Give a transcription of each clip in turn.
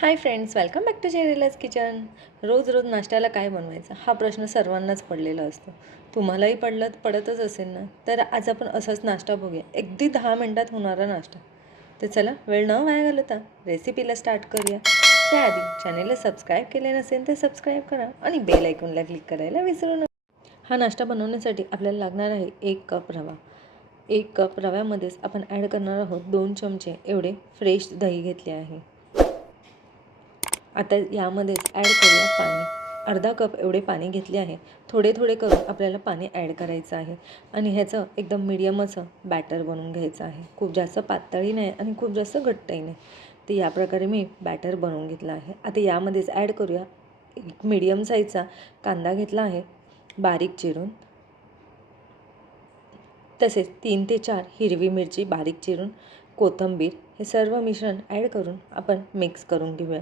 High friends, welcome back to जेरिलाज kitchen. रोज रोज नाश्त्याला काय बनवायचं हा प्रश्न सर्वांनाच पडलेला असतो. तुम्हालाही पडतच असेल ना. तर आज आपण असाच नाश्ता बघूया, अगदी 10 मिनिटात होणारा नाश्ता. तर चला वेळ न वाया घालवता रेसिपीला स्टार्ट करूया. त्याआधी चॅनेलला सबस्क्राईब केले नसेल तर सबस्क्राईब करा आणि बेल आयकॉनला क्लिक करायला विसरू नका. हा नाश्ता बनवण्यासाठी आपल्याला लागणार आहे 1 कप रवा. 1 कप रव्यामध्येच आपण ॲड करणार आहोत 2 चमचे एवढे फ्रेश दही घेतले आहे. आता यामध्येच ॲड करूया पाणी. अर्धा कप एवढे पाणी घेतले आहे. थोडे थोडे करून आपल्याला पाणी ॲड करायचं आहे आणि ह्याचं एकदम मीडियम असं बॅटर बनवून घ्यायचं आहे. खूप जास्त पातळही नाही आणि खूप जास्त घट्टही नाही. तर या प्रकारे मी बॅटर बनवून घेतलं आहे. आता यामध्येच ॲड करूया एक मीडियम साईजचा कांदा घेतला आहे बारीक चिरून. तसेच 3 ते 4 हिरवी मिरची बारीक चिरून, कोथिंबीर, हे सर्व मिश्रण ॲड करून आपण मिक्स करून घेऊया.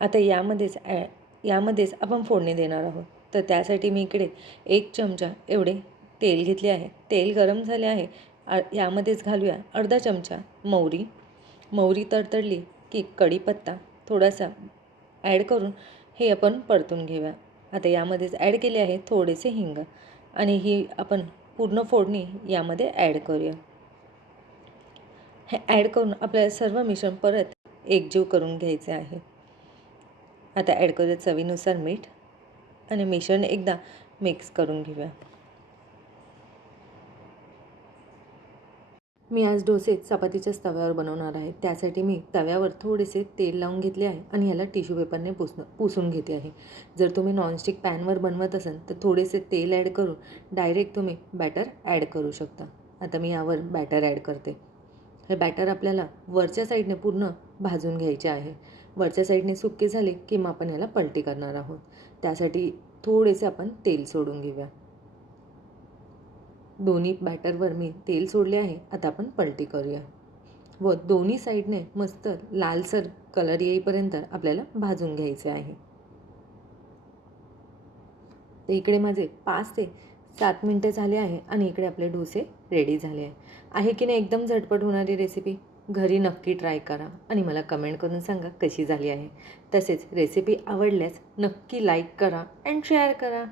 आता यामध्येच आपण फोडणी देणार आहोत. तर त्यासाठी मी इकडे 1 चमचा एवढे तेल घेतले आहे. तेल गरम झाले आहे. यामध्येच घालूया अर्धा चमचा मोहरी. मोहरी तडतडली की कढीपत्ता थोडासा ॲड करून हे आपण परतून घेऊया. आता यामध्येच ॲड केले आहे थोडेसे हिंग आणि ही आपण पूर्ण फोडणी यामध्ये ॲड करूया. हे ॲड करून आपल्याला सर्व मिश्रण परत एकजीव करून घ्यायचे आहे. आता ॲड करूया चवीनुसार मीठ आणि मिश्रण एकदा मिक्स करून घेऊया. मी आज डोसे चपातीच्याच तव्यावर बनवणार आहे. त्यासाठी मी तव्यावर थोडेसे तेल लावून घेतले आहे आणि याला टिश्यू पेपरने पुसून घेते आहे. जर तुम्ही नॉनस्टिक पॅनवर बनवत असाल तर थोडेसे तेल ॲड करून डायरेक्ट तुम्ही बॅटर ॲड करू शकता. आता मी यावर बॅटर ॲड करते. हे बॅटर आपल्याला वरच्या साईडने पूर्ण भाजून घ्यायचे आहे. वरच्या साईडने सुके झाले की मग आपण याला पलटी करणार आहोत. त्यासाठी थोडेसे आपण तेल सोडून घेऊया. दोन्ही बॅटरवर मी तेल सोडले आहे. आता आपण पलटी करूया व दोन्ही साईडने मस्त लालसर कलर येईपर्यंत आपल्याला भाजून घ्यायचे आहे. तर इकडे माझे 5 ते 7 मिनटं झाले आहे आणि इकडे आपले डोसे रेडी झाले आहे की नाही. एकदम झटपट होणारी रेसिपी. घरी नक्की ट्राय करा आणि मला कमेंट करून सांगा कशी झाली आहे. तसेच रेसिपी आवडल्यास नक्की लाईक करा अँड शेअर करा.